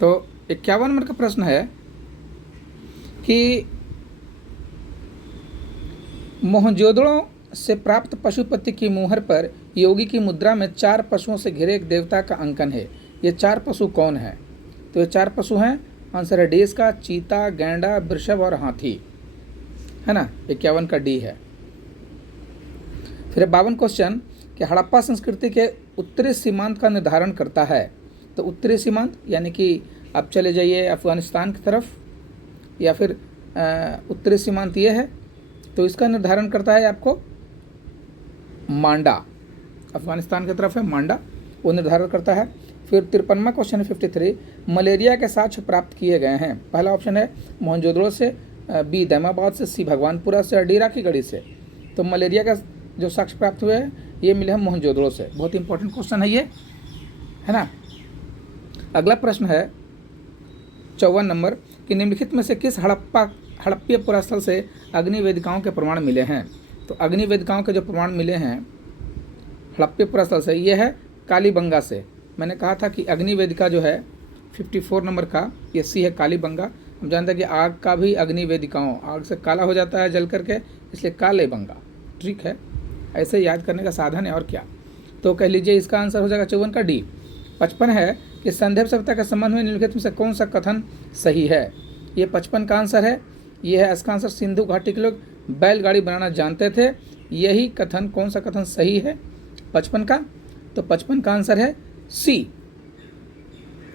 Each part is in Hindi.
तो 51 नंबर का प्रश्न है कि मोहनजोदड़ो से प्राप्त पशुपति की मुहर पर योगी की मुद्रा में 4 पशुओं से घिरे एक देवता का अंकन है। ये 4 पशु कौन है? तो ये 4 पशु हैं। आंसर है डी इसका, चीता, गैंडा, वृषभ और हाथी, है ना। 51 का डी है। फिर 52 क्वेश्चन कि हड़प्पा संस्कृति के उत्तरी सीमांत का निर्धारण करता है। तो उत्तरी सीमांत यानी कि आप चले जाइए अफगानिस्तान की तरफ, या फिर उत्तरी सीमांत ये है, तो इसका निर्धारण करता है आपको मांडा, अफगानिस्तान की तरफ है मांडा, वो निर्धारण करता है। फिर 53वां क्वेश्चन है 53, मलेरिया के साक्ष्य प्राप्त किए गए हैं। पहला ऑप्शन है मोहनजोदड़ो से, बी दैमाबाद से, सी भगवानपुरा से, डी राखी गढ़ी से। तो मलेरिया का जो साक्ष्य प्राप्त हुए हैं ये मिले हैं मोहनजोदड़ो से। बहुत इंपॉर्टेंट क्वेश्चन है ये, है ना। अगला प्रश्न है 54 नंबर कि निम्नलिखित में से किस हड़प्पीय पुरास्थल से अग्नि वेदिकाओं के प्रमाण मिले हैं। तो अग्नि वेदिकाओं के जो प्रमाण मिले हैं हड़प्पीय पुरास्थल से, ये है कालीबंगा से। मैंने कहा था कि अग्नि वेदिका जो है 54 नंबर का, ये सी है कालीबंगा। हम जानते हैं कि आग का भी अग्नि वेदिकाओं, आग से काला हो जाता है जल करके, इसलिए कालेबंगा, ठीक है। ऐसे याद करने का साधन है और क्या। तो कह लीजिए इसका आंसर हो जाएगा 54 का डी। 55 है कि संदेव सभ्यता के संबंध में निम्नलिखित में से कौन सा कथन सही है। ये 55 का आंसर है, ये है इसका आंसर, सिंधु घाटी के लोग बैलगाड़ी बनाना जानते थे। यही कथन, कौन सा कथन सही है 55 का? तो 55 का आंसर है सी,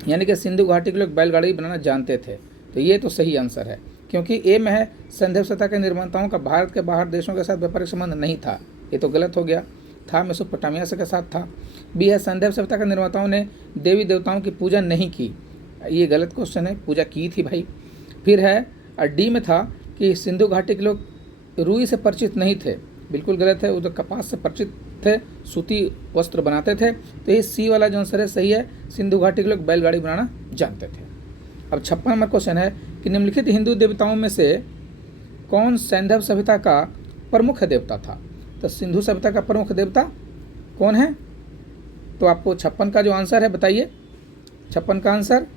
यानी कि सिंधु घाटी के लोग बैलगाड़ी बनाना जानते थे। तो ये तो सही आंसर है, क्योंकि ए में है संदेव सभ्यता के निर्माताओं का भारत के बाहर देशों के साथ व्यापारिक संबंध नहीं था, ये तो गलत हो गया, था मेसोपोटामिया से के साथ था। बी है संदेव सभ्यता के निर्माताओं ने देवी देवताओं की पूजा नहीं की, ये गलत क्वेश्चन है, पूजा की थी भाई। फिर है डी में था कि सिंधु घाटी के लोग रुई से परिचित नहीं थे, बिल्कुल गलत है, वो तो कपास से परिचित थे, सूती वस्त्र बनाते थे। तो ये सी वाला जो आंसर है सही है, सिंधु घाटी के लोग बैलगाड़ी बनाना जानते थे। अब 56 नंबर क्वेश्चन है कि निम्नलिखित हिंदू देवताओं में से कौन सैंधव सभ्यता का प्रमुख देवता था। तो सिंधु सभ्यता का प्रमुख देवता कौन है? तो आपको 56 का जो आंसर है बताइए। 56 का आंसर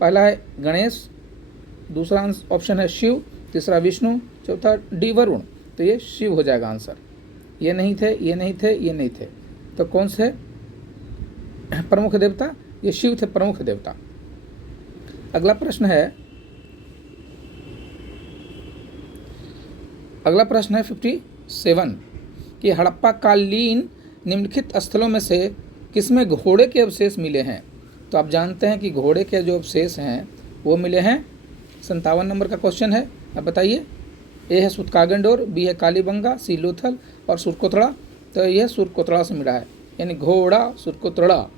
पहला है गणेश, दूसरा ऑप्शन है शिव, तीसरा विष्णु, चौथा डी वरुण। तो ये शिव हो जाएगा आंसर। ये नहीं थे, ये नहीं थे, ये नहीं थे, तो कौन से प्रमुख देवता? ये शिव थे प्रमुख देवता। अगला प्रश्न है 57 कि हड़प्पा कालीन निम्नलिखित स्थलों में से किसमें घोड़े के अवशेष मिले हैं। तो आप जानते हैं कि घोड़े के जो अवशेष हैं वो मिले हैं। 57 नंबर का क्वेश्चन है, अब बताइए। ए है सुतकागंडोर, बी है कालीबंगा, सी लोथल और सुरकोतड़ा। तो यह सुरकोतड़ा से मिला है, यानी घोड़ा सुरकोतड़ा,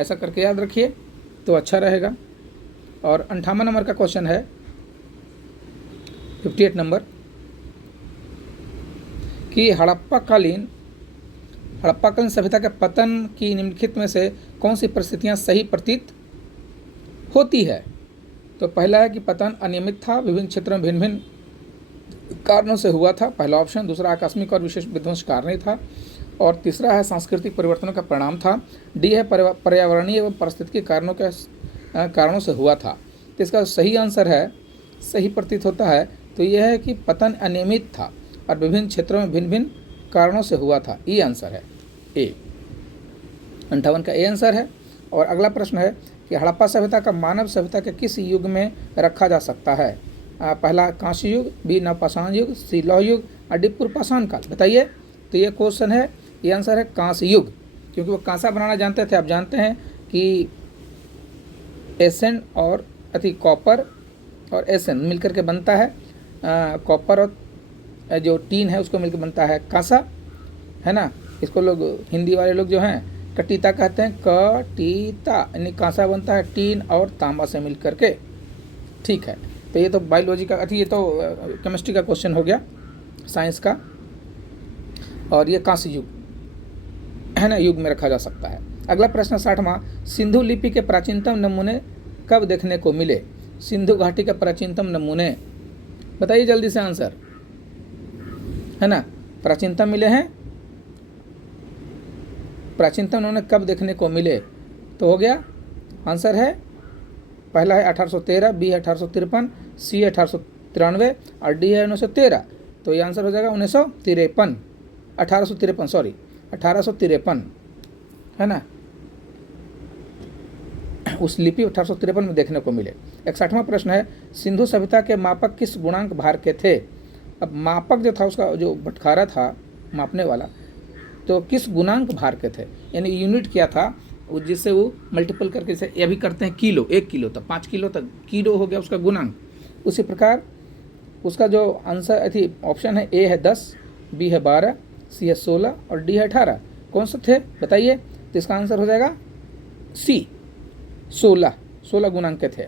ऐसा करके याद रखिए तो अच्छा रहेगा। और 58 नंबर का क्वेश्चन है 58 नंबर कि हड़प्पा कालीन सभ्यता के पतन की निम्नलिखित में से कौन सी परिस्थितियां सही प्रतीत होती है। तो पहला है कि पतन अनियमित था, विभिन्न क्षेत्रों में भिन्न भिन्न कारणों से हुआ था, पहला ऑप्शन। दूसरा आकस्मिक और विशेष विध्वंस कारण था, और तीसरा है सांस्कृतिक परिवर्तनों का परिणाम था। डी है पर्यावरणीय एवं पारिस्थितिकी कारणों से हुआ था। तो इसका सही आंसर है, सही प्रतीत होता है तो यह है कि पतन अनियमित था और विभिन्न क्षेत्रों में भिन्न भिन्न कारणों से हुआ था। ये आंसर है ए, 58 का ए आंसर है। और अगला प्रश्न है कि हड़प्पा सभ्यता का मानव सभ्यता के किस युग में रखा जा सकता है। पहला कांस्य युग, बी नवपाषाण युग, सी लौह युग और डी पूर्वपाषाण काल। बताइए। तो ये क्वेश्चन है, ये आंसर है कांस्य युग, क्योंकि वो कांसा बनाना जानते थे। आप जानते हैं कि एसन और कॉपर और एसन मिलकर के बनता है, कॉपर और जो टीन है उसको मिलकर बनता है कांसा, है ना। इसको लोग हिंदी वाले लोग जो हैं कटीता कहते हैं, कटीता, यानी कांसा बनता है टीन और तांबा से मिल करके, ठीक है। तो ये तो बायोलॉजी का, ये तो केमिस्ट्री का क्वेश्चन हो गया, साइंस का। और ये कांस्य युग, है ना, युग में रखा जा सकता है। अगला प्रश्न 60वां, सिंधु लिपि के प्राचीनतम नमूने कब देखने को मिले। सिंधु घाटी के प्राचीनतम नमूने बताइए जल्दी से आंसर, है ना। प्राचीनतम मिले हैं, प्राचीनतम नमूने कब देखने को मिले, तो हो गया आंसर है पहला है 1813, बी है 1853, सी है 1893 और डी है 1913। तो ये आंसर हो जाएगा 1953, 1853, सॉरी 1853, है ना। उस लिपि 1853 में देखने को मिले। 61वां प्रश्न है, सिंधु सभ्यता के मापक किस गुणांक भार के थे। अब मापक जो था, उसका जो बटखारा था मापने वाला, तो किस गुणांक भार के थे, यानी यूनिट क्या था जिससे वो मल्टीपल करके, जैसे ये भी करते हैं किलो, 1 किलो तक 5 किलो तक किलो हो गया उसका गुणांक। उसी प्रकार उसका जो आंसर थी ऑप्शन है, ए है 10, बी है 12, सी है 16 और डी है 18। कौन से थे बताइए। तो इसका आंसर हो जाएगा सी, 16 गुणांक के थे,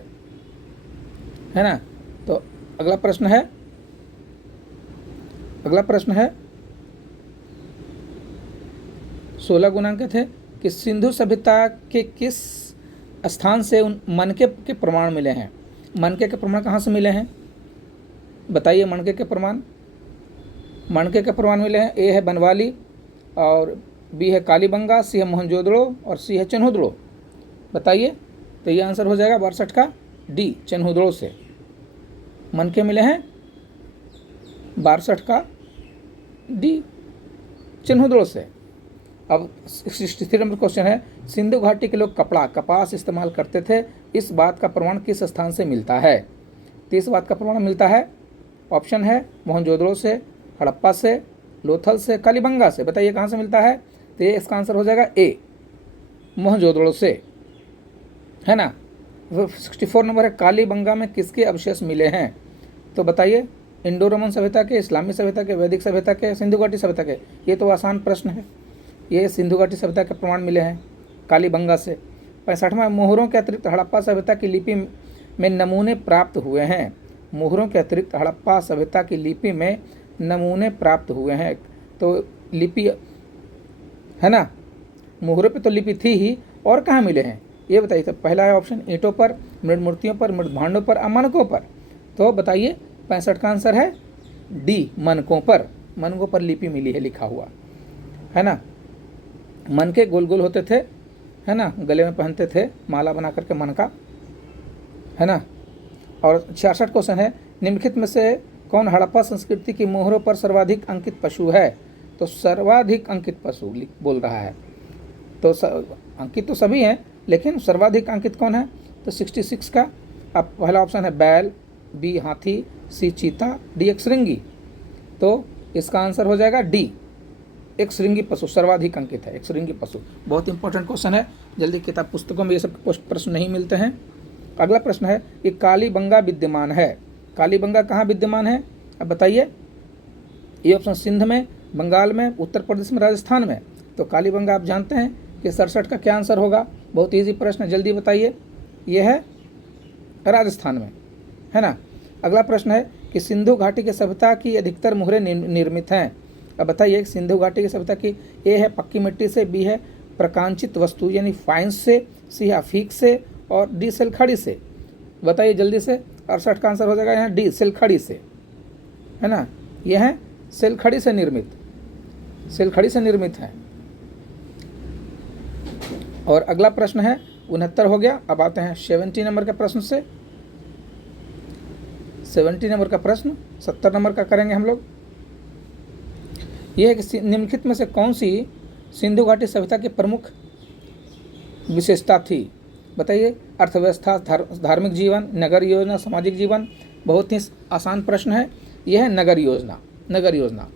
है ना। तो अगला प्रश्न है 16 गुणांक के थे कि सिंधु सभ्यता के किस स्थान से उन मनके के प्रमाण मिले हैं। मनके के प्रमाण कहाँ से मिले हैं बताइए। मनके के प्रमाण मिले हैं। ए है बनवाली और बी है कालीबंगा, सी है मोहनजोदड़ो और सी है चिन्होदड़ो। बताइए। तो ये आंसर हो जाएगा 62 का डी, चिन्होदड़ो से मनके मिले हैं। 62 का डी, चिन्होदड़ो से। अब 63 नंबर क्वेश्चन है, सिंधु घाटी के लोग कपास इस्तेमाल करते थे, इस बात का प्रमाण किस स्थान से मिलता है। तो इस बात का प्रमाण मिलता है, ऑप्शन है मोहनजोदड़ो से, हड़प्पा से, लोथल से, कालीबंगा से। बताइए कहाँ से मिलता है। तो ये इसका आंसर हो जाएगा ए, मोहनजोदड़ो से, है ना। 64 नंबर है, कालीबंगा में किसके अवशेष मिले हैं। तो बताइए, इंडो रोमन सभ्यता के, इस्लामी सभ्यता के, वैदिक सभ्यता के, सिंधु घाटी सभ्यता के। ये तो आसान प्रश्न है। ये सिंधु घाटी सभ्यता के प्रमाण मिले हैं कालीबंगा से। 65वां, मोहरों के अतिरिक्त हड़प्पा सभ्यता की लिपि में नमूने प्राप्त हुए हैं। मोहरों के अतिरिक्त हड़प्पा सभ्यता की लिपि में नमूने प्राप्त हुए हैं। तो लिपि, है ना, मोहरों पे तो लिपि थी ही, और कहाँ मिले हैं ये बताइए। तो पहला है ऑप्शन ईंटों पर, मृद मूर्तियों पर, मृद भांडों पर, मनकों पर। तो बताइए 65 का आंसर है डी, मनकों पर। मनकों पर लिपि मिली है लिखा हुआ, है ना। मन के गोल गोल होते थे, है ना, गले में पहनते थे माला बना करके मन का, है ना। और 66 क्वेश्चन है, निम्नलिखित में से कौन हड़प्पा संस्कृति की मोहरों पर सर्वाधिक अंकित पशु है। तो सर्वाधिक अंकित पशु बोल रहा है। तो अंकित तो सभी हैं, लेकिन सर्वाधिक अंकित कौन है। तो 66 का अब पहला ऑप्शन है बैल, बी हाथी, सी चीता, डी एक श्रृंगी। तो इसका आंसर हो जाएगा डी, एक श्रृंगी पशु सर्वाधिक अंकित है। एक श्रृंगी पशु बहुत इंपॉर्टेंट क्वेश्चन है, जल्दी किताब पुस्तकों में ये सब प्रश्न नहीं मिलते हैं। अगला प्रश्न है, ये कालीबंगा विद्यमान है। कालीबंगा कहाँ विद्यमान है अब बताइए। ये ऑप्शन सिंध में, बंगाल में, उत्तर प्रदेश में, राजस्थान में। तो कालीबंगा आप जानते हैं कि 67 का क्या आंसर होगा। बहुत ईजी प्रश्न है, जल्दी बताइए। यह है राजस्थान में, है ना। अगला प्रश्न है कि सिंधु घाटी की सभ्यता की अधिकतर मोहरें निर्मित हैं। अब बताइए, सिंधु घाटी की सभ्यता की ए है पक्की मिट्टी से, बी है प्रकांचित वस्तु यानी फाइंस से, सी है अफीक से और डी सिलखड़ी से। बताइए जल्दी से। 68 का आंसर हो जाएगा यहाँ डी, सिलखड़ी से, है ना। यह है सिलखड़ी से निर्मित, सिलखड़ी से निर्मित है। और अगला प्रश्न है 69 हो गया। अब आते हैं 70 नंबर के प्रश्न से। 70 नंबर का प्रश्न 70 नंबर का करेंगे हम लोग। यह है कि निम्नलिखित में से कौन सी सिंधु घाटी सभ्यता की प्रमुख विशेषता थी। बताइए। अर्थव्यवस्था, धार्मिक जीवन, नगर योजना, सामाजिक जीवन। बहुत ही आसान प्रश्न है, यह है नगर योजना, नगर योजना।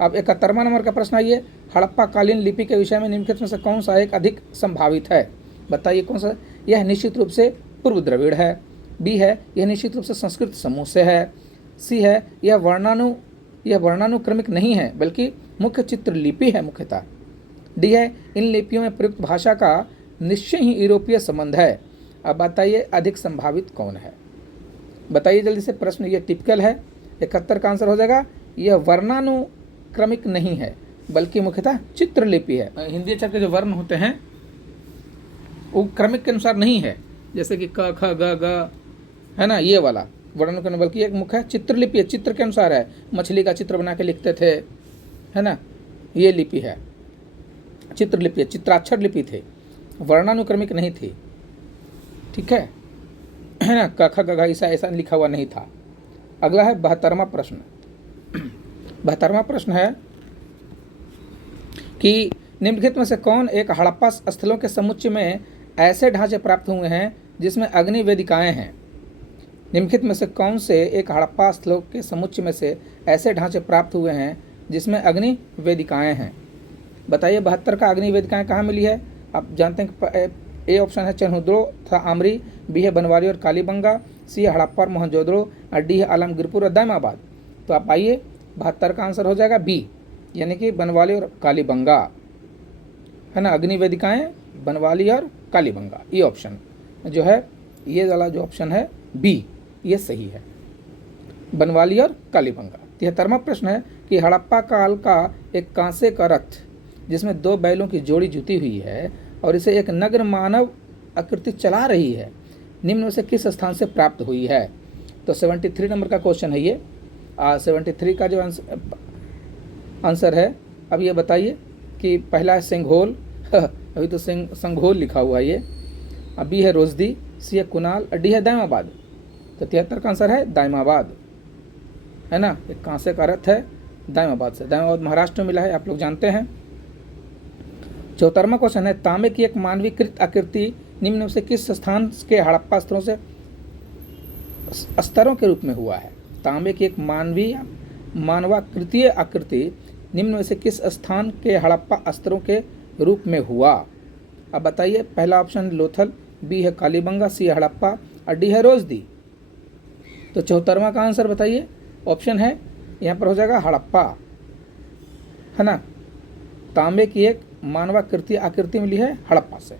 अब 71वां नंबर का प्रश्न आइए, हड़प्पा कालीन लिपि के विषय में निम्नलिखित में से कौन सा एक अधिक संभावित है। बताइए कौन सा। यह निश्चित रूप से पूर्व द्रविड़ है, बी है यह निश्चित रूप से संस्कृत समूह से है, सी है यह वर्णानुक्रमिक नहीं है बल्कि मुख्य चित्र लिपि है मुख्यतः, डी है इन लिपियों में प्रयुक्त भाषा का निश्चय ही यूरोपीय संबंध है। अब बताइए अधिक संभावित कौन है। बताइए जल्दी से। प्रश्न ये टिपिकल है। 71 का आंसर हो जाएगा यह वर्णानुक्रमिक नहीं है बल्कि मुख्यतः चित्रलिपि है। हिंदी अक्षर के जो वर्ण होते हैं वो क्रमिक के अनुसार नहीं है, जैसे कि क ख ग ग, है ना, ये वाला वर्णानुक्रम, बल्कि एक मुख्य चित्रलिपि है, चित्र के अनुसार है। मछली का चित्र बना के लिखते थे, है ना, ये लिपि है, चित्रलिपि है, चित्राक्षर लिपि थे, वर्णानुक्रमिक नहीं थी। ठीक है। है ना, क ख ग घ ऐसा ऐसा लिखा हुआ नहीं था। अगला है 72वां प्रश्न। 72वां प्रश्न है कि निम्नलिखित में से कौन एक हड़प्पा स्थलों के समुच्चय में ऐसे ढांचे प्राप्त हुए हैं जिसमें अग्नि वेदिकाएं हैं। निम्नलिखित में से कौन से एक हड़प्पा स्थलों के समुच्चय में से ऐसे ढांचे प्राप्त हुए हैं जिसमें अग्नि वेदिकाएं हैं। बताइए 72 का अग्नि वेदिकाएं कहाँ मिली है। आप जानते हैं कि ए ऑप्शन है चन्हुद्रो तथा आमरी, बी है बनवाली और कालीबंगा, सी है हड़प्पा और मोहनजोदड़ो और डी है आलमगीरपुर और दामाबाद। तो आप आइए 72 का आंसर हो जाएगा बी, यानी कि बनवाली और कालीबंगा, है ना। अग्नि वेदिकाएं बनवाली और कालीबंगा, ये ऑप्शन जो है, ये वाला जो ऑप्शन है बी, ये सही है, बनवाली और कालीबंगा। 73वां प्रश्न है कि हड़प्पा काल का एक कांसे का रथ जिसमें 2 बैलों की जोड़ी जुटी हुई है और इसे एक नग्न मानव आकृति चला रही है, निम्न में से किस स्थान से प्राप्त हुई है। तो 73 नंबर का क्वेश्चन है ये। 73 का जो आंसर है, अब ये बताइए कि पहला है सिंघोल अभी तो संघोल लिखा हुआ है ये, बी है रोजदी, सी है कुनाल और डी है दामाबाद। तो 73 का आंसर है दामाबाद, है ना। एक कांसे का रथ है दामाबाद से, दामाबाद महाराष्ट्र में मिला है, आप लोग जानते हैं। 74वां क्वेश्चन है तांबे की एक मानवीकृत आकृति निम्न में से किस स्थान के हड़प्पा स्तरों से स्तरों के रूप में हुआ है। तांबे की एक मानवाकृतीय आकृति निम्न में से किस स्थान के हड़प्पा स्तरों के रूप में हुआ। अब बताइए, पहला ऑप्शन लोथल, बी है कालीबंगा, सी है हड़प्पा और डी है रोजदी। तो 74वां का आंसर बताइए। ऑप्शन है यहाँ पर हो जाएगा हड़प्पा, है ना। तांबे की एक मानवाकृतीय आकृति मिली है हड़प्पा से,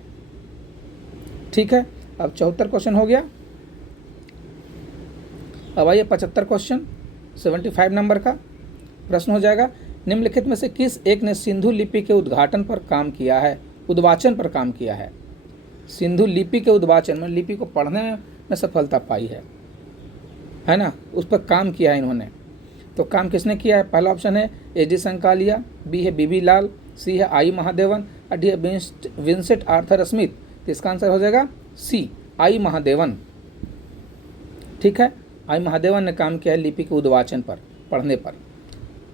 ठीक है। अब 74 क्वेश्चन हो गया। अब आइए 75 क्वेश्चन, 75 नंबर का प्रश्न हो जाएगा। निम्नलिखित में से किस एक ने सिंधु लिपि के उद्घाटन पर काम किया है, उद्वाचन पर काम किया है। सिंधु लिपि के उद्वाचन में, लिपि को पढ़ने में सफलता पाई है ना, उस पर काम किया है इन्होंने। तो काम किसने किया है। पहला ऑप्शन है एजी संकालिया, बी है बीबी लाल, सी है आई महादेवन और डी है विंसेंट आर्थर स्मिथ। तो इसका आंसर हो जाएगा सी, आई महादेवन, ठीक है। आई महादेवन ने काम किया है लिपि के उद्वाचन पर, पढ़ने पर।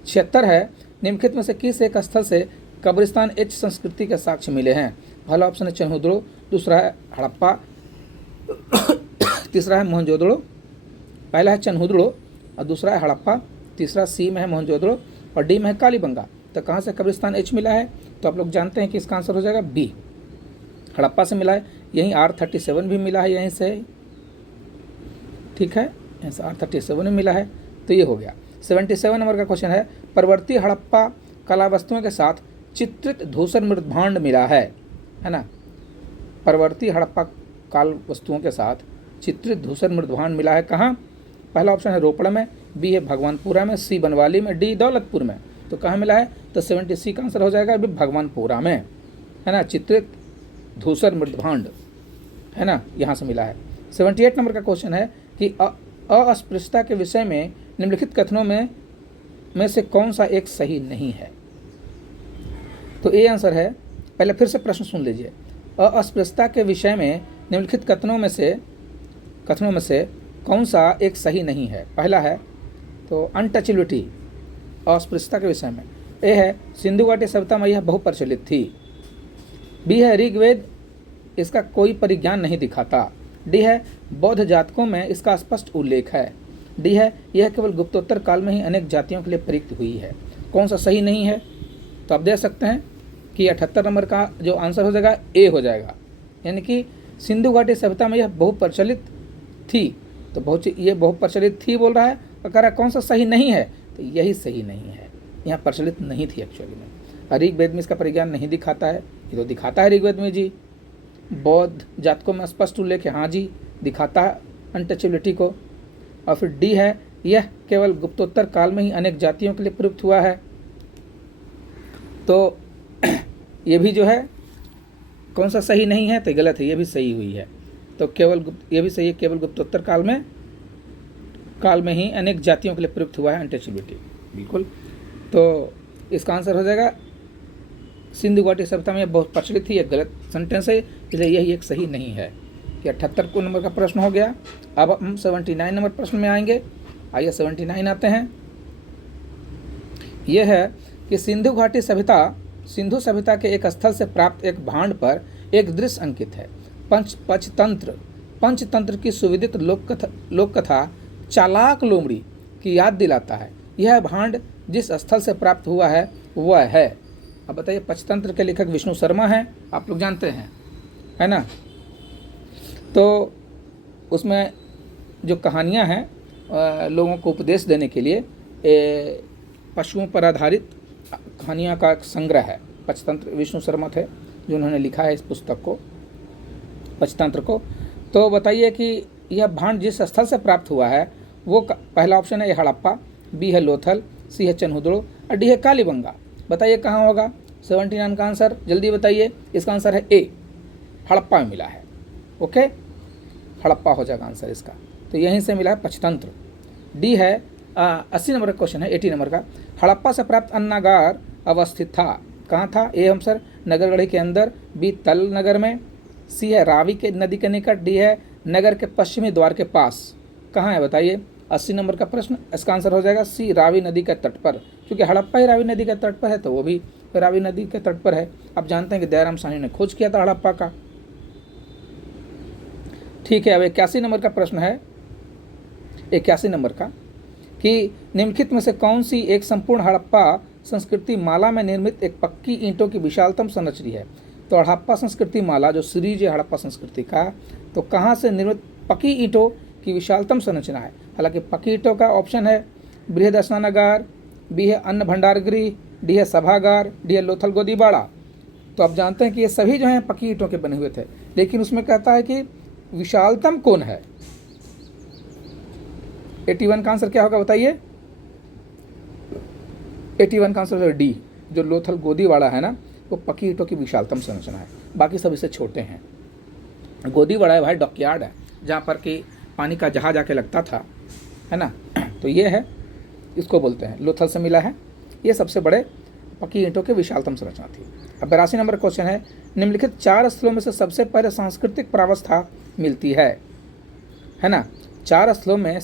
76 है निम्नलिखित में से किस एक स्थल से कब्रिस्तान एच संस्कृति के साक्ष्य मिले हैं। पहला ऑप्शन है चन्हुद्रो, दूसरा है हड़प्पा, तीसरा है मोहनजोदड़ो। पहला है चन्हुद्रो और दूसरा है हड़प्पा, तीसरा सी में है मोहनजोदड़ो और डी में है कालीबंगा। तो कहाँ से कब्रिस्तान एच मिला है। तो आप लोग जानते हैं कि इसका आंसर हो जाएगा बी, हड़प्पा से मिला है। यहीं R37 भी मिला है यहीं से, ठीक है, यहीं से R37 में मिला है। तो ये हो गया। 77 नंबर का क्वेश्चन है परवर्ती हड़प्पा कला वस्तुओं के साथ चित्रित धूसर मृदभांड मिला है ना। परवर्ती हड़प्पा काल वस्तुओं के साथ चित्रित धूसर मृदभांड मिला है कहाँ। पहला ऑप्शन है रोपड़ में, बी है भगवानपुरा में, सी बनवाली में, डी दौलतपुर में। तो कहाँ मिला है। तो 70C का आंसर हो जाएगा अभी भगवानपुरा में, है ना। चित्रित धूसर मृदभांड, है ना, यहाँ से मिला है। 78 नंबर का क्वेश्चन है कि अस्पृश्यता के विषय में निम्नलिखित कथनों में से कौन सा एक सही नहीं है। तो ये आंसर है, पहले फिर से प्रश्न सुन लीजिए। अस्पृश्यता के विषय में निम्नलिखित कथनों में से कौन सा एक सही नहीं है। पहला है तो अनटचेबिलिटी, अस्पृश्यता के विषय में। ए है सिंधु घाटी सभ्यता में यह बहुप्रचलित थी। बी है ऋग्वेद इसका कोई परिज्ञान नहीं दिखाता। डी है बौद्ध जातकों में इसका स्पष्ट उल्लेख है। डी है यह केवल गुप्तोत्तर काल में ही अनेक जातियों के लिए प्रयुक्त हुई है। कौन सा सही नहीं है। तो आप देख सकते हैं कि 78 नंबर का जो आंसर हो जाएगा ए हो जाएगा, यानी कि सिंधु घाटी सभ्यता में यह बहुप्रचलित थी। तो ये बहुप्रचलित थी बोल रहा है और कह रहा है कौन सा सही नहीं है। तो यही सही नहीं है, यहाँ प्रचलित नहीं थी एक्चुअली में। ऋग्वेद में इसका परिज्ञान नहीं दिखाता है, ये तो दिखाता है ऋग्वेद में जी। बौद्ध जातकों में स्पष्ट उल्लेख है, हाँ जी दिखाता है अनटचेबिलिटी को। और फिर डी है यह केवल गुप्तोत्तर काल में ही अनेक जातियों के लिए प्रयुक्त हुआ है। तो ये भी जो है कौन सा सही नहीं है, तो गलत है, ये भी सही हुई है। तो ये भी सही है, केवल गुप्तोत्तर काल में ही अनेक जातियों के लिए प्रयुक्त हुआ है अनटचेबिलिटी, बिल्कुल। तो इसका आंसर हो जाएगा सिंधु घाटी सभ्यता में बहुत प्रचलित थी, एक गलत सेंटेंस है, इसलिए यही एक सही नहीं है। कि 78 को नंबर का प्रश्न हो गया। अब हम 79 नंबर प्रश्न में आएंगे। आइए 79 आते हैं। यह है कि सिंधु घाटी सभ्यता के एक स्थल से प्राप्त एक भांड पर एक दृश्य अंकित है। पंचतंत्र की सुविदित लोक कथा चालाक लोमड़ी की याद दिलाता है। यह भांड जिस स्थल से प्राप्त हुआ है वह है। अब बताइए, पंचतंत्र के लेखक विष्णु शर्मा हैं, आप लोग जानते हैं, है ना। तो उसमें जो कहानियां हैं लोगों को उपदेश देने के लिए पशुओं पर आधारित कहानियां का एक संग्रह है। पंचतंत्र विष्णु शर्मा थे जो उन्होंने लिखा है इस पुस्तक को, पंचतंत्र को। तो बताइए कि यह भांड जिस स्थल से प्राप्त हुआ है वो पहला ऑप्शन है ये हड़प्पा, बी है लोथल, सी है चनहुदड़ो और डी है कालीबंगा। बताइए कहाँ होगा 79 का आंसर, जल्दी बताइए। इसका आंसर है ए, हड़प्पा में मिला है। ओके, हड़प्पा हो जाएगा आंसर इसका। तो यहीं से मिला है पंचतंत्र। डी है 80 नंबर का क्वेश्चन है, 80 नंबर का। हड़प्पा से प्राप्त अन्नागार अवस्थित था, कहाँ था? ए आंसर नगरगढ़ी के अंदर, बी तल नगर में, सी है रावी के नदी के निकट, डी है नगर के पश्चिमी द्वार के पास। कहाँ है बताइए 80 नंबर का प्रश्न। इसका आंसर हो जाएगा सी, रावी नदी के तट पर, क्योंकि हड़प्पा ही रावी नदी के तट पर है तो वो भी रावी नदी के तट पर है। आप जानते हैं कि दयाराम साहनी ने खोज किया था हड़प्पा का। ठीक है, अब 81 नंबर का प्रश्न है, 81 नंबर का, कि निम्नलिखित में से कौन सी एक संपूर्ण हड़प्पा संस्कृति माला में निर्मित एक पक्की ईंटों की विशालतम संरचना है? तो हड़प्पा संस्कृति माला जो सीरीज है हड़प्पा संस्कृति का, तो कहाँ से निर्मित पक्की ईंटों की विशालतम संरचना है? हालांकि पक्की ईंटों का ऑप्शन है बृहद स्नानागार, बी है अन्न भंडारगृह, डी है सभागार, डी है लोथल गोदीबाड़ा। तो आप जानते हैं कि ये सभी जो हैं पक्की ईंटों के बने हुए थे, लेकिन उसमें कहता है कि विशालतम कौन है? 81 का आंसर क्या होगा बताइए? 81 का आंसर है डी, जो लोथल गोदीबाड़ा है ना, वो पक्की ईंटों की विशालतम संरचना है। बाकी सब इससे छोटे हैं। गोदीबाड़ा है भाई डॉकयार्ड है, जहाँ पर कि पानी का जहाज आके लगता था, है ना। तो ये है, इसको बोलते हैं, लोथल से मिला है। ये सबसे बड़े पक्की ईंटों की विशालतम संरचना थी। अब 82 नंबर क्वेश्चन है, निम्नलिखित 4 स्थलों में से सबसे पहले सांस्कृतिक प्रावस्था मिलती है ना। 4 स्थलों में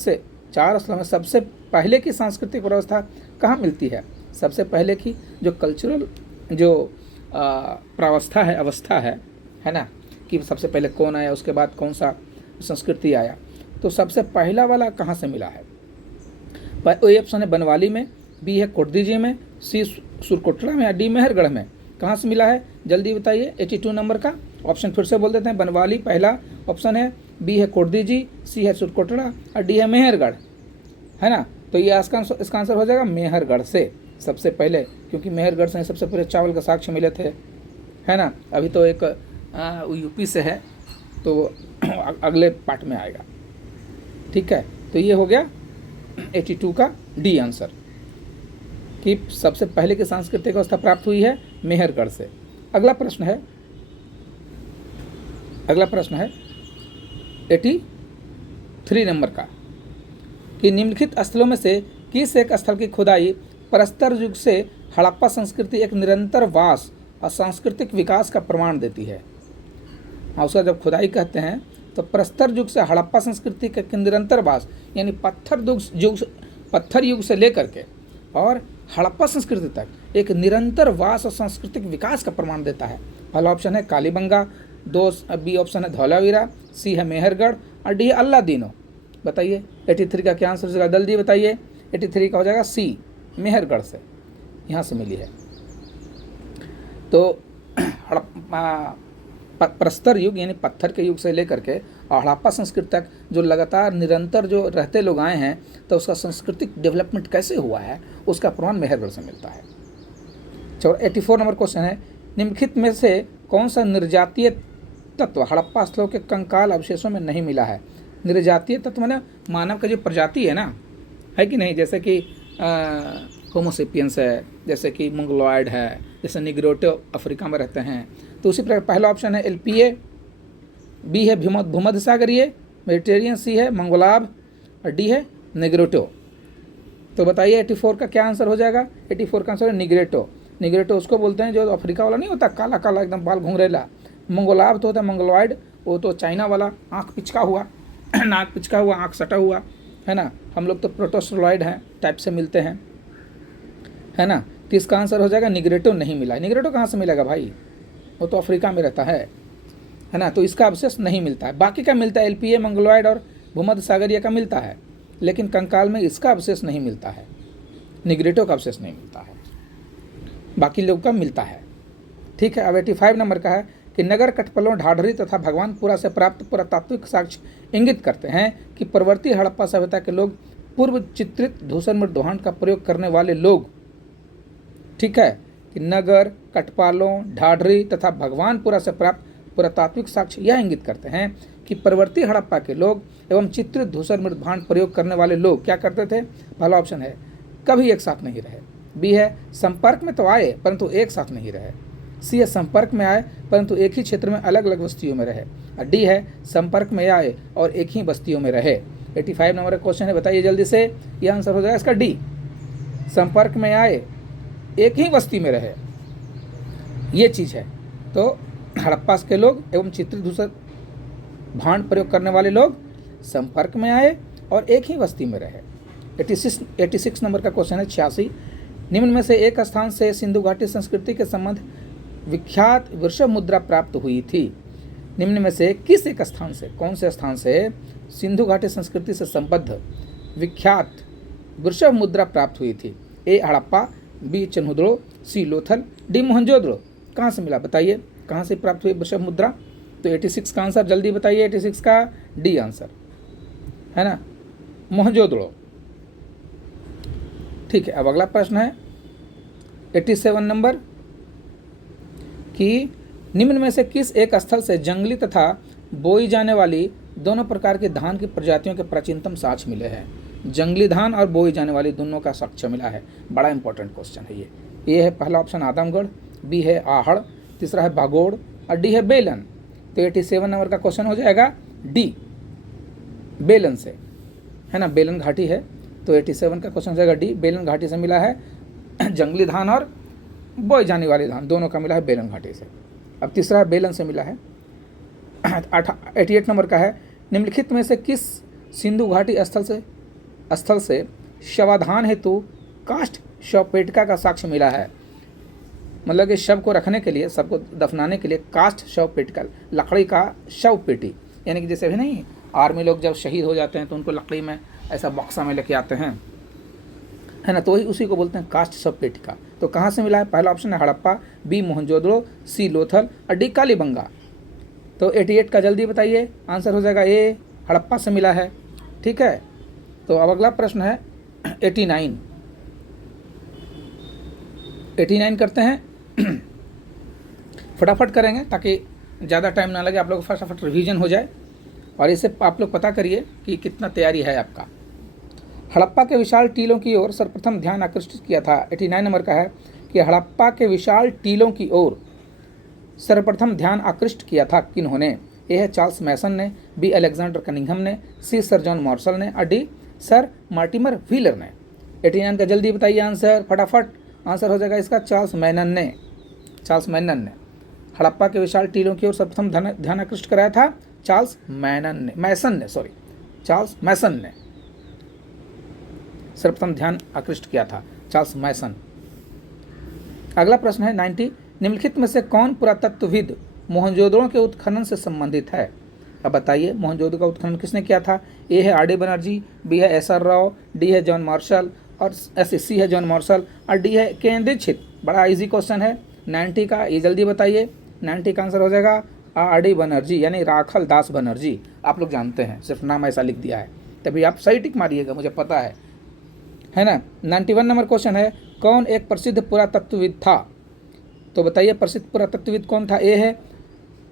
सबसे पहले की सांस्कृतिक व्यवस्था कहाँ मिलती है? सबसे पहले की जो कल्चरल जो प्रावस्था है, अवस्था है ना, कि सबसे पहले कौन आया, उसके बाद कौन सा संस्कृति आया। तो सबसे पहला वाला कहाँ से मिला है? ए ऑप्शन है बनवाली में, बी है कोटदीजी में, सी सुरकोटड़ा में, या डी मेहरगढ़ में। कहाँ से मिला है जल्दी बताइए। 82 नंबर का ऑप्शन फिर से बोल देते हैं, बनवाली पहला ऑप्शन है, बी है कोटदीजी, सी है सुरकोटड़ा और डी है मेहरगढ़, है ना। तो ये इसका आंसर हो जाएगा मेहरगढ़ से सबसे पहले, क्योंकि मेहरगढ़ से सबसे पहले चावल का साक्ष्य मिले थे, है ना। अभी तो एक यूपी से है, तो अगले पार्ट में आएगा। ठीक है, तो ये हो गया 82 का डी आंसर, कि सबसे पहले की सांस्कृतिक व्यवस्था प्राप्त हुई है मेहरगढ़ से। अगला प्रश्न है 83 नंबर का, कि निम्नलिखित स्थलों में से किस एक स्थल की खुदाई प्रस्तर युग से हड़प्पा संस्कृति एक निरंतर वास और सांस्कृतिक विकास का प्रमाण देती है? हाँ, उसका जब खुदाई कहते हैं तो प्रस्तर युग से हड़प्पा संस्कृति का निरंतर वास, यानी पत्थर युग से लेकर के और हड़प्पा संस्कृति तक एक निरंतर वास और सांस्कृतिक विकास का प्रमाण देता है। पहला ऑप्शन है कालीबंगा, बी ऑप्शन है धौलावीरा, सी है मेहरगढ़ और डी है अल्लादीनो। बताइए 83 का क्या आंसर होगा, जल्दी बताइए। 83 का हो जाएगा सी, मेहरगढ़ से, यहाँ से मिली है। तो प्रस्तर युग यानी पत्थर के युग से लेकर के और हड़प्पा संस्कृति तक जो लगातार निरंतर जो रहते लोग आए हैं, तो उसका सांस्कृतिक डेवलपमेंट कैसे हुआ है उसका प्रमाण मेहरगढ़ से मिलता है। चलो 84 नंबर क्वेश्चन है, निम्नलिखित में से कौन सा निर्जातीय तत्व हड़प्पा स्थलों के कंकाल अवशेषों में नहीं मिला है? निर्जातीय तत्व माने मानव का जो प्रजाति है ना, है कि नहीं, जैसे कि होमोसेपियंस है, जैसे कि मंगोलॉयड है, जैसे निग्रोटो अफ्रीका में रहते हैं। तो उसी प्रकार पहला ऑप्शन है एलपीए, बी है भूमध्य सागरीय मेडिटेरियन, सी है मंगोलाब और डी है निग्रोटो। तो बताइए 84 का क्या आंसर हो जाएगा? 84 का आंसर है निग्रेटो। निग्रेटो उसको बोलते हैं जो अफ्रीका वाला नहीं होता, काला काला एकदम बाल घुंघरेला। मंगोलाब तो होता है मंगोलॉयड, वो तो चाइना वाला आँख पिचका हुआ नाक पिचका हुआ, आँख सटा हुआ, है ना। हम लोग तो प्रोटोस्टेरॉइड हैं टाइप से मिलते हैं, है ना। तो इसका आंसर हो जाएगा निग्रेटो नहीं मिला। निग्रेटो कहाँ से मिलेगा भाई, वो तो अफ्रीका में रहता है ना। तो इसका अवशेष नहीं मिलता है। बाकी का मिलता है, एलपीए मंगलोइड और भूमध्य सागरीय का मिलता है, लेकिन कंकाल में इसका अवशेष नहीं मिलता है, निग्रेटो का अवशेष नहीं मिलता है, बाकी लोग का मिलता है। ठीक है। अब 85 नंबर का है कि नगर कटपलों, ढाढरी तथा भगवानपुरा से प्राप्त पुरातात्विक साक्ष्य इंगित करते हैं कि परवर्ती हड़प्पा सभ्यता के लोग पूर्व चित्रित धूसर मृदुहान का प्रयोग करने वाले लोग, ठीक है, कि नगर कटपालों, ढाढरी तथा भगवानपुरा से प्राप्त पुरातात्विक साक्ष्य यह इंगित करते हैं कि परवर्ती हड़प्पा के लोग एवं चित्रित धूसर मृदुहान प्रयोग करने वाले लोग क्या करते थे। पहला ऑप्शन है कभी एक साथ नहीं रहे, बी है संपर्क में तो आए परंतु एक साथ नहीं रहे, सी है संपर्क में आए परंतु एक ही क्षेत्र में अलग अलग बस्तियों में रहे, और डी है संपर्क में आए और एक ही बस्तियों में रहे। 85 नंबर का क्वेश्चन है, बताइए जल्दी से। यह आंसर हो जाएगा इसका डी, संपर्क में आए एक ही बस्ती में रहे, ये चीज़ है। तो हड़प्पा के लोग एवं चित्रित धूसर भांड प्रयोग करने वाले लोग संपर्क में आए और एक ही बस्ती में रहे। 86 नंबर का क्वेश्चन है 86, निम्न में से एक स्थान से सिंधु घाटी संस्कृति के संबंध विख्यात वृषभ मुद्रा प्राप्त हुई थी। निम्न में से किस एक स्थान से, कौन से स्थान से सिंधु घाटी संस्कृति से संबद्ध विख्यात वृषभ मुद्रा प्राप्त हुई थी। ए हड़प्पा, बी चन्हुद्रो, सी लोथल, डी मोहनजोदड़ो। कहाँ से मिला बताइए, कहाँ से प्राप्त हुई वृषभ मुद्रा। तो 86 का आंसर जल्दी बताइए, 86 का डी आंसर है ना, मोहनजोदड़ो। ठीक है। अब अगला प्रश्न है 87 नंबर कि निम्न में से किस एक स्थल से जंगली तथा बोई जाने वाली दोनों प्रकार के धान की प्रजातियों के प्राचीनतम साक्ष्य मिले हैं। जंगली धान और बोई जाने वाली दोनों का साक्ष्य मिला है। बड़ा इंपॉर्टेंट क्वेश्चन है ये है पहला ऑप्शन आदमगढ़, बी है आहड़, तीसरा है भागोड़ और डी है बेलन। तो 87 नंबर का क्वेश्चन हो जाएगा डी, बेलन से, है ना, बेलन घाटी है। तो 87 का क्वेश्चन हो जाएगा डी, बेलन घाटी से मिला है जंगली धान और बोई जाने वाली धान दोनों का मिला है बेलन घाटी से। अब तीसरा बेलन से मिला है। 88 नंबर का है निम्नलिखित में से किस सिंधु घाटी स्थल से शवाधान हेतु काष्ठ शवपेटिका का साक्ष्य मिला है। मतलब कि शव को रखने के लिए, सबको दफनाने के लिए काष्ठ शवपेटिका, लकड़ी का शव पेटी, यानी कि जैसे अभी नहीं आर्मी लोग जब शहीद हो जाते हैं तो उनको लकड़ी में ऐसा बक्सा में लेके आते हैं, है ना, तो वही उसी को बोलते हैं काष्ठ शवपेटिका। तो कहाँ से मिला है, पहला ऑप्शन है हड़प्पा, बी मोहनजोदड़ो, सी लोथल और डी कालीबंगा। तो 88 का जल्दी बताइए, आंसर हो जाएगा ए, हड़प्पा से मिला है। ठीक है। तो अब अगला प्रश्न है 89 करते हैं फटाफट करेंगे ताकि ज़्यादा टाइम ना लगे, आप लोग फटाफट रिवीजन हो जाए और इसे आप लोग पता करिए कि कितना तैयारी है आपका। हड़प्पा के विशाल टीलों की ओर सर्वप्रथम ध्यान आकृष्ट किया था। 89 नंबर का है कि हड़प्पा के विशाल टीलों की ओर सर्वप्रथम ध्यान आकृष्ट किया था किन्होंने। ए है चार्ल्स मैसन ने, बी अलेक्जेंडर कनिंघम ने, सी सर जॉन मार्शल ने और डी सर मार्टिमर व्हीलर ने। 89 का जल्दी बताइए आंसर फटाफट। आंसर हो जाएगा इसका चार्ल्स मैनन ने। चार्ल्स मैनन ने हड़प्पा के विशाल टीलों की ओर सर्वप्रथम ध्यान आकृष्ट कराया था चार्ल्स मैसन ने सर्वप्रथम ध्यान आकृष्ट किया था चार्ल्स मैसन। अगला प्रश्न है 90, निम्नलिखित में से कौन पुरातत्वविद मोहनजोदड़ो के उत्खनन से संबंधित है। अब बताइए मोहनजोदड़ो का उत्खनन किसने किया था। ए है आर डी बनर्जी, बी है एस आर राव, डी है जॉन मार्शल और सी है जॉन मार्शल और डी है के एन दीक्षित। बड़ा इजी क्वेश्चन है 90 का, ये जल्दी बताइए। 90 का आंसर हो जाएगा आर डी बनर्जी, यानी राखल दास बनर्जी। आप लोग जानते हैं, सिर्फ नाम ऐसा लिख दिया है, तभी आप सही टिक मारिएगा, मुझे पता है ना। 91 नंबर क्वेश्चन है कौन एक प्रसिद्ध पुरातत्वविद था। तो बताइए प्रसिद्ध पुरातत्वविद कौन था। ए है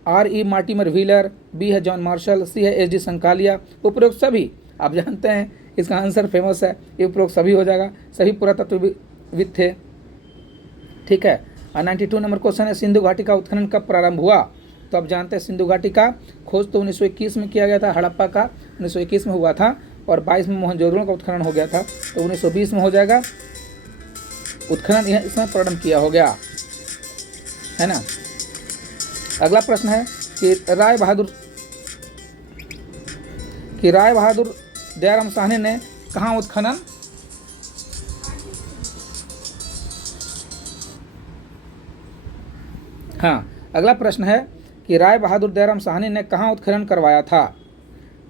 R E Mortimer Wheeler, B है जॉन मार्शल, सी है एच डी संकालिया। उपरोक्त सभी आप जानते हैं, इसका आंसर फेमस है, ये उपरोक्त सभी हो जाएगा, सभी पुरातत्वविद थे। ठीक है। और 92 नंबर क्वेश्चन है सिंधु घाटी का उत्खनन कब प्रारंभ हुआ। तो आप जानते हैं सिंधु घाटी का खोज तो 1921 में किया गया था, हड़प्पा का 1921 में हुआ था और 22 में मोहनजोदड़ो का उत्खनन हो गया था, तो 1920 में हो जाएगा उत्खनन, इसमें प्रारंभ किया हो गया, है ना। अगला प्रश्न है कि राय बहादुर कि राय बहादुर दयाराम साहनी ने कहाँ उत्खनन, हाँ, अगला प्रश्न है कि राय बहादुर दयाराम साहनी ने कहाँ उत्खनन करवाया था।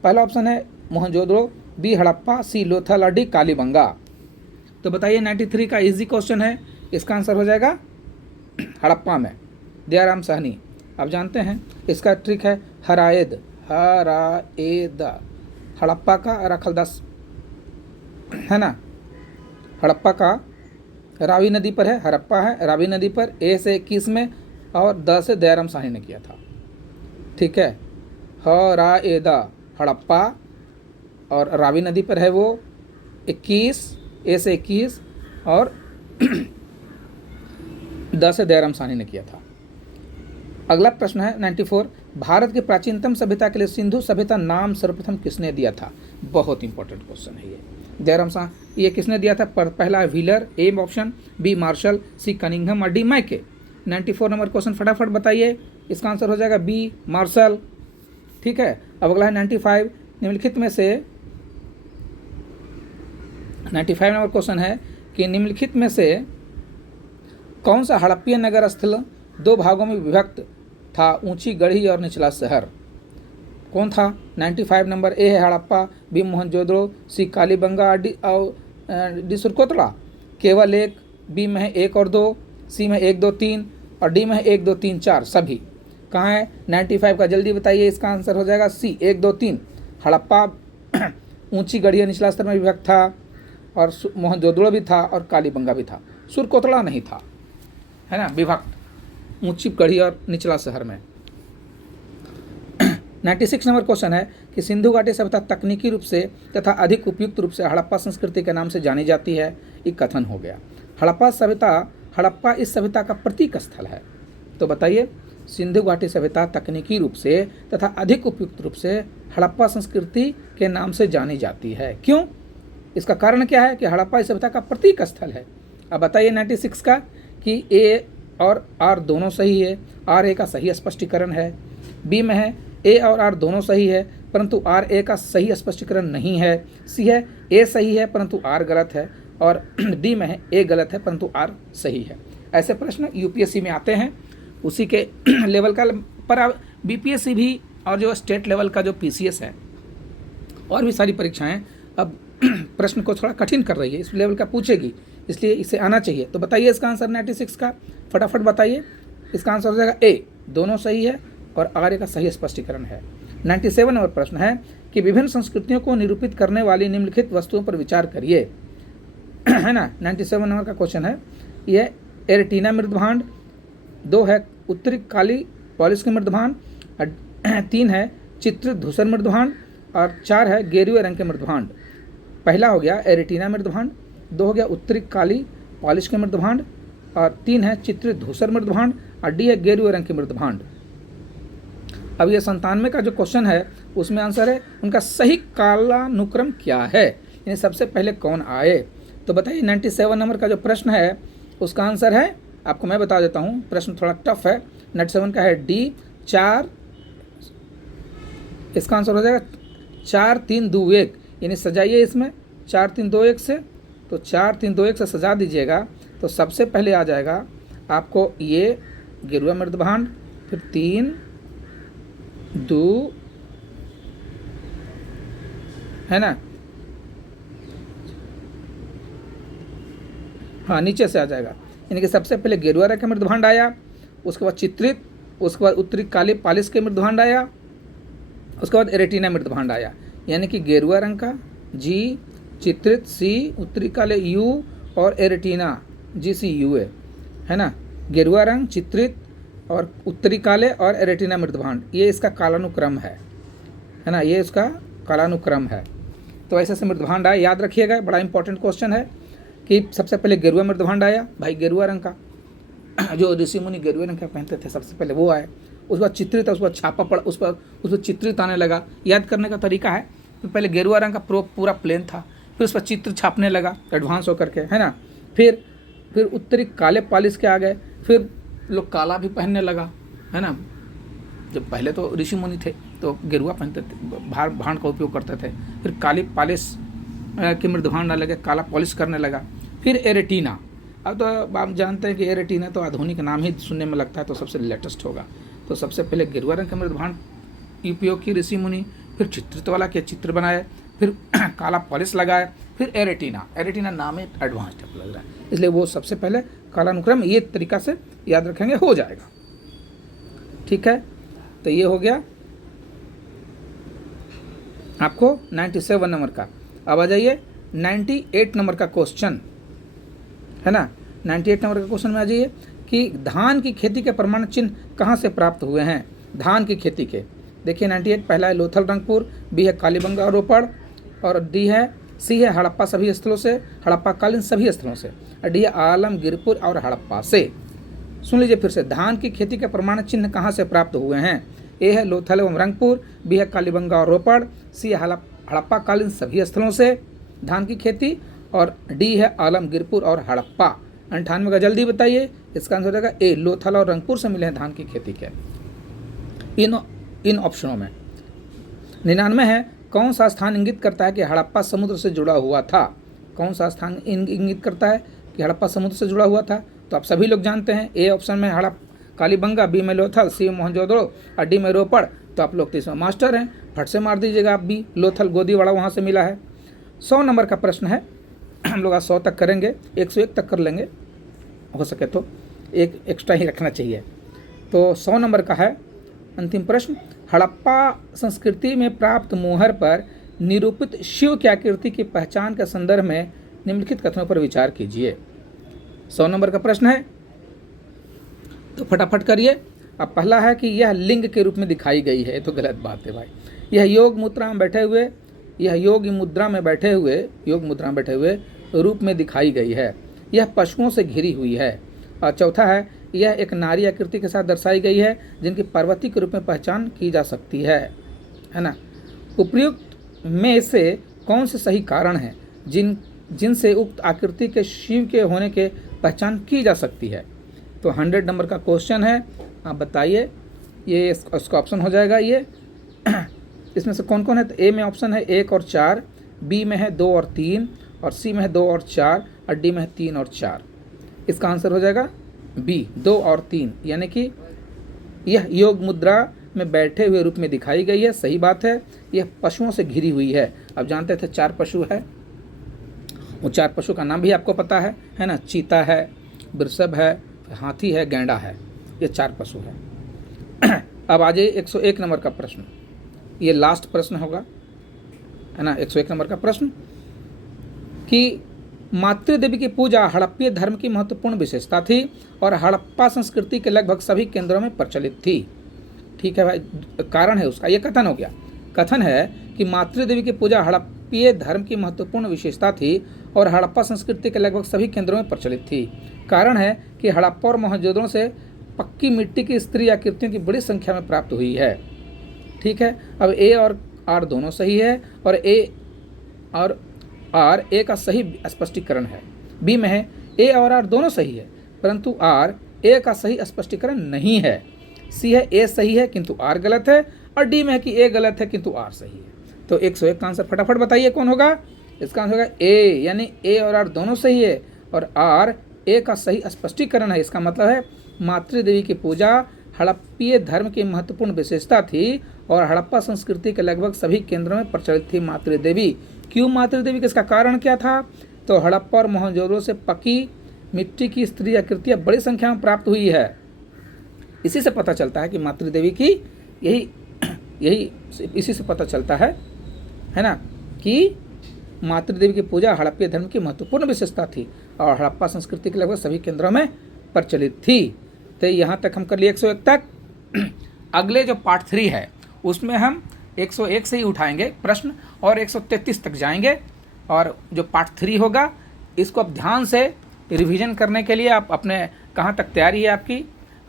पहला ऑप्शन है मोहनजोदड़ो, बी हड़प्पा, सी लोथल और डी कालीबंगा। तो बताइए 93 का इजी क्वेश्चन है, इसका आंसर हो जाएगा हड़प्पा में, दयाराम साहनी। आप जानते हैं इसका ट्रिक है हराएद, हड़प्पा का रखलदस है ना, हड़प्पा का रावी नदी पर है, हड़प्पा है रावी नदी पर, ए से 21 में और द से दयाराम साहनी ने किया था। ठीक है, हराएदा हड़प्पा और रावी नदी पर है वो 21, ए से 21 और द से दयाराम साहनी ने किया था। अगला प्रश्न है 94, भारत की प्राचीनतम सभ्यता के लिए सिंधु सभ्यता नाम सर्वप्रथम किसने दिया था। बहुत इंपॉर्टेंट क्वेश्चन है ये, दयाराम साहनी, ये किसने दिया था। पहला Wheeler, A option, B Marshall, C Cunningham और डी मैके। 94 नंबर क्वेश्चन फटाफट बताइए, इसका आंसर हो जाएगा बी मार्शल। ठीक है, अब अगला है 95, निम्नलिखित में से 95 नंबर क्वेश्चन है कि निम्नलिखित में से कौन सा हड़प्पीय नगर स्थल दो भागों में विभक्त था, ऊंची गढ़ी और निचला शहर। कौन था। 95 नंबर, ए है हड़प्पा, बी मोहनजोदड़ो, सी कालीबंगा, डी सुरकोतला। केवल एक, बी में है 1 और 2, सी में 1 2 3 और डी में है 1 2 3 4। सभी कहाँ है 95 का, जल्दी बताइए। इसका आंसर हो जाएगा सी 1 2 3। हड़प्पा ऊंची गढ़ी और निचला स्तर में विभक्त था और मोहनजोदड़ो भी था और कालीबंगा भी था, सुरकोतला नहीं था, है ना, विभक्त ऊंची गढ़ी और निचला शहर में। 96 नंबर क्वेश्चन है कि सिंधु घाटी सभ्यता तकनीकी रूप से तथा अधिक उपयुक्त रूप से हड़प्पा संस्कृति के नाम से जानी जाती है। ये कथन हो गया। हड़प्पा इस सभ्यता का प्रतीक स्थल है। तो बताइए, सिंधु घाटी सभ्यता तकनीकी रूप से तथा अधिक उपयुक्त रूप से हड़प्पा संस्कृति के नाम से जानी जाती है। क्यों, इसका कारण क्या है कि हड़प्पा इस सभ्यता का प्रतीक स्थल है। अब बताइए 96 का कि ए और आर दोनों सही है, आर ए का सही स्पष्टीकरण है। बी में है ए और आर दोनों सही है परंतु आर ए का सही स्पष्टीकरण नहीं है। सी है ए सही है परंतु आर गलत है और डी में है ए गलत है परंतु आर सही है। ऐसे प्रश्न यूपीएससी में आते हैं, उसी के लेवल का। पर अब बीपीएससी भी और जो स्टेट लेवल का जो पीसीएस है और भी सारी परीक्षाएं अब प्रश्न को थोड़ा कठिन कर रही है, इस लेवल का पूछेगी, इसलिए इसे आना चाहिए। तो बताइए इसका आंसर 96 का, फटाफट बताइए। इसका आंसर हो जाएगा ए, दोनों सही है और आर ए का सही स्पष्टीकरण है। 97 नंबर प्रश्न है कि विभिन्न संस्कृतियों को निरूपित करने वाली निम्नलिखित वस्तुओं पर विचार करिए, है ना। 97 नंबर का क्वेश्चन है, यह एरेटिना मृदभांड, 2 है उत्तरी काली पॉलिश के मृदभांड, 3 है चित्रित धूसर मृदभांड और 4 है गेरुए रंग के मृदभांड। पहला हो गया एरेटिना मृदभांड, 2 हो गया उत्तरी काली पॉलिश के मृदभांड और 3 है चित्रित धूसर मृदभांड और डी है गेरुए रंग के मृदभांड। अब ये 97 का जो क्वेश्चन है उसमें आंसर है उनका सही कालानुक्रम क्या है, यानी सबसे पहले कौन आए। तो बताइए 97 नंबर का जो प्रश्न है उसका आंसर है, आपको मैं बता देता हूँ, प्रश्न थोड़ा टफ है। 97 का है डी 4, इसका आंसर हो जाएगा 4 3 2 1, यानी सजाइए इसमें 4 3 2 1 से, तो 4 3 2 1 से सजा दीजिएगा तो सबसे पहले आ जाएगा आपको ये गेरुआ मृदभांड, फिर 3 2, है ना, हाँ नीचे से आ जाएगा, यानी कि सबसे पहले गेरुआ रंग का मृदभांड आया, उसके बाद चित्रित, उसके बाद उत्तरी काली पॉलिश के मृदभांड आया, उसके बाद एरेटिना मृदभांड आया, यानी कि गेरुआ रंग का जी, चित्रित सी, उत्तरी काले यू और एरेटिना GCUA, है ना। गेरुआ रंग, चित्रित और उत्तरी काले और एरेटिना मृदभांड, ये इसका कालानुक्रम है ना, ये इसका कालानुक्रम है। तो ऐसे से मृदभांड आया, याद रखिएगा, बड़ा इंपॉर्टेंट क्वेश्चन है कि सबसे पहले गेरुआ मृदभांड आया, भाई गेरुआ रंग का, जो ऋषि मुनि गेरुआ रंग का पहनते थे सबसे पहले वो आए, उसके बाद चित्रित, उसके बाद छापा पड़ा, उस पर चित्रित आने लगा। याद करने का तरीका है, तो पहले गेरुआ रंग का पूरा प्लेन था, फिर उस पर चित्र छापने लगा एडवांस होकर के, है ना। फिर उत्तरी काले पॉलिश के आ गए, फिर लोग काला भी पहनने लगा, है ना। जब पहले तो ऋषि मुनि थे तो गेरुआ पहनते थे, भांड का उपयोग करते थे। फिर काली पॉलिश की मृदभांड न लगे, काला पॉलिश करने लगा। फिर एरेटीना, अब तो आप जानते हैं कि एरेटीना तो आधुनिक नाम ही सुनने में लगता है, तो सबसे लेटेस्ट होगा। तो सबसे पहले गेरुआ रंग का मृदभांड उपयोग की ऋषि मुनि, फिर चित्रकला के चित्र बनाए, फिर काला पॉलिश लगाए, फिर एरेटीना। एरेटीना नाम है एडवांस टाइप लग रहा है, इसलिए वो सबसे पहले कालानुक्रम ये तरीका से याद रखेंगे, हो जाएगा। ठीक है, तो ये हो गया आपको 97 नंबर का। अब आ जाइए 98 नंबर का क्वेश्चन, है ना। 98 नंबर का क्वेश्चन में आ जाइए कि धान की खेती के प्रमाण चिन्ह कहाँ से प्राप्त हुए हैं। धान की खेती के देखिए 98, पहला है लोथल रंगपुर, बी है कालीबंगा रोपड़, और सी है हड़प्पा सभी स्थलों से, हड़प्पा कालीन सभी स्थलों से, और डी है आलमगीरपुर और हड़प्पा से। सुन लीजिए फिर से, धान की खेती के प्रमाण चिन्ह कहाँ से प्राप्त हुए हैं। ए है लोथल एवं रंगपुर, बी है कालीबंगा और रोपड़, सी है हड़प्पा कालीन सभी स्थलों से धान की खेती, और डी है आलमगीरपुर और हड़प्पा। 98 का जल्दी बताइए, इसका आंसर हो जाएगा ए, लोथल और रंगपुर से मिले हैं धान की खेती के इन ऑप्शनों में। 99 है, कौन सा स्थान इंगित करता है कि हड़प्पा समुद्र से जुड़ा हुआ था। कौन सा स्थान इंगित करता है कि हड़प्पा समुद्र से जुड़ा हुआ था। तो आप सभी लोग जानते हैं, ए ऑप्शन में कालीबंगा, बी में लोथल, सी में मोहनजोदड़ो और डी में रोपड़। तो आप लोग तो इसमें मास्टर हैं, फट से मार दीजिएगा आप भी, लोथल गोदीवाड़ा वहाँ से मिला है। 100 नंबर का प्रश्न है, हम लोग आज 100 तक करेंगे, 101 तक कर लेंगे, हो सके तो एक एक्स्ट्रा ही रखना चाहिए। तो 100 नंबर का है अंतिम प्रश्न, हड़प्पा संस्कृति में प्राप्त मोहर पर निरूपित शिव की आकृति की पहचान के संदर्भ में निम्नलिखित कथनों पर विचार कीजिए। 100 नंबर का प्रश्न है, तो फटाफट करिए। अब पहला है कि यह लिंग के रूप में दिखाई गई है, तो गलत बात है भाई। यह योग मुद्रा में बैठे हुए, यह योग मुद्रा में बैठे हुए रूप में दिखाई गई है। यह पशुओं से घिरी हुई है। और चौथा है, यह एक नारी आकृति के साथ दर्शाई गई है जिनकी पार्वती के रूप में पहचान की जा सकती है ना। उपर्युक्त में से कौन से सही कारण हैं जिनसे उक्त आकृति के शिव के होने के पहचान की जा सकती है। तो 100 नंबर का क्वेश्चन है, आप बताइए, ये उसका ऑप्शन हो जाएगा ये इसमें से कौन कौन है। तो ए में ऑप्शन है 1 और 4, बी में है 2 और 3, और सी में है 2 और 4, और डी में है 3 और 4। इसका आंसर हो जाएगा बी, 2 और 3, यानी कि यह योग मुद्रा में बैठे हुए रूप में दिखाई गई है। सही बात है, यह पशुओं से घिरी हुई है। अब जानते थे 4 पशु है, वो 4 पशु का नाम भी आपको पता है ना। चीता है, वृषभ है, हाथी है, गैंडा है, ये 4 पशु है। अब आ जाइए 101 नंबर का प्रश्न, ये लास्ट प्रश्न होगा, है ना। 101 नंबर का प्रश्न कि मातृदेवी की पूजा हड़प्पीय धर्म की महत्वपूर्ण विशेषता थी और हड़प्पा संस्कृति के लगभग सभी केंद्रों में प्रचलित थी। ठीक है भाई, कारण है उसका, ये कथन हो गया। कथन है कि मातृदेवी की पूजा हड़प्पीय धर्म की महत्वपूर्ण विशेषता थी और हड़प्पा संस्कृति के लगभग सभी केंद्रों में प्रचलित थी। कारण है कि हड़प्पा और मोहनजोदड़ो से पक्की मिट्टी की स्त्री आकृतियों की बड़ी संख्या में प्राप्त हुई है। ठीक है, अब ए और आर दोनों सही है, और ए और आर ए का सही स्पष्टीकरण है। बी में है ए और आर दोनों सही है, परंतु आर ए का सही स्पष्टीकरण नहीं है। सी है ए सही है किंतु आर गलत है, और डी में है कि ए गलत है किंतु आर सही है। तो 101 का आंसर फटाफट बताइए कौन होगा। इसका आंसर होगा ए, यानी ए और आर दोनों सही है, और आर ए का सही स्पष्टीकरण है। इसका मतलब है मातृदेवी की पूजा हड़प्पीय धर्म की महत्वपूर्ण विशेषता थी और हड़प्पा संस्कृति के लगभग सभी केंद्रों में प्रचलित थी मातृदेवी। क्यों मातृदेवी, इसका कारण क्या था। तो हड़प्पा और मोहनजोदड़ो से पकी मिट्टी की स्त्री आकृतियाँ बड़ी संख्या में प्राप्त हुई है। इसी से पता चलता है कि मातृदेवी की यही इसी से पता चलता है ना, कि मातृदेवी की पूजा हड़प्पीय धर्म की महत्वपूर्ण विशेषता थी और हड़प्पा संस्कृति के लगभग सभी केंद्रों में प्रचलित थी। तो यहाँ तक हम कर लिए 101 तक। अगले जो पार्ट 3 है उसमें हम 101 से ही उठाएंगे प्रश्न और 133 तक जाएंगे। और जो पार्ट 3 होगा इसको अब ध्यान से रिवीजन करने के लिए आप अपने कहाँ तक तैयारी है आपकी,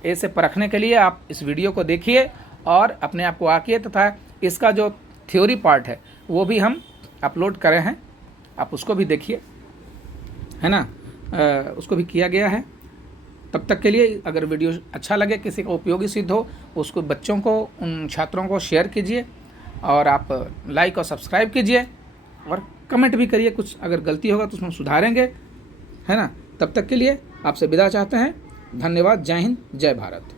ऐसे परखने के लिए आप इस वीडियो को देखिए और अपने आप को आकिए, तथा इसका जो थ्योरी पार्ट है वो भी हम अपलोड करे हैं, आप उसको भी देखिए, है ना। उसको भी किया गया है। तब तक के लिए अगर वीडियो अच्छा लगे, किसी को उपयोगी सिद्ध हो, उसको बच्चों को, उन छात्रों को शेयर कीजिए और आप लाइक और सब्सक्राइब कीजिए और कमेंट भी करिए, कुछ अगर गलती होगा तो उसमें सुधारेंगे, है ना। तब तक के लिए आपसे विदा चाहते हैं। धन्यवाद। जय हिंद, जय भारत।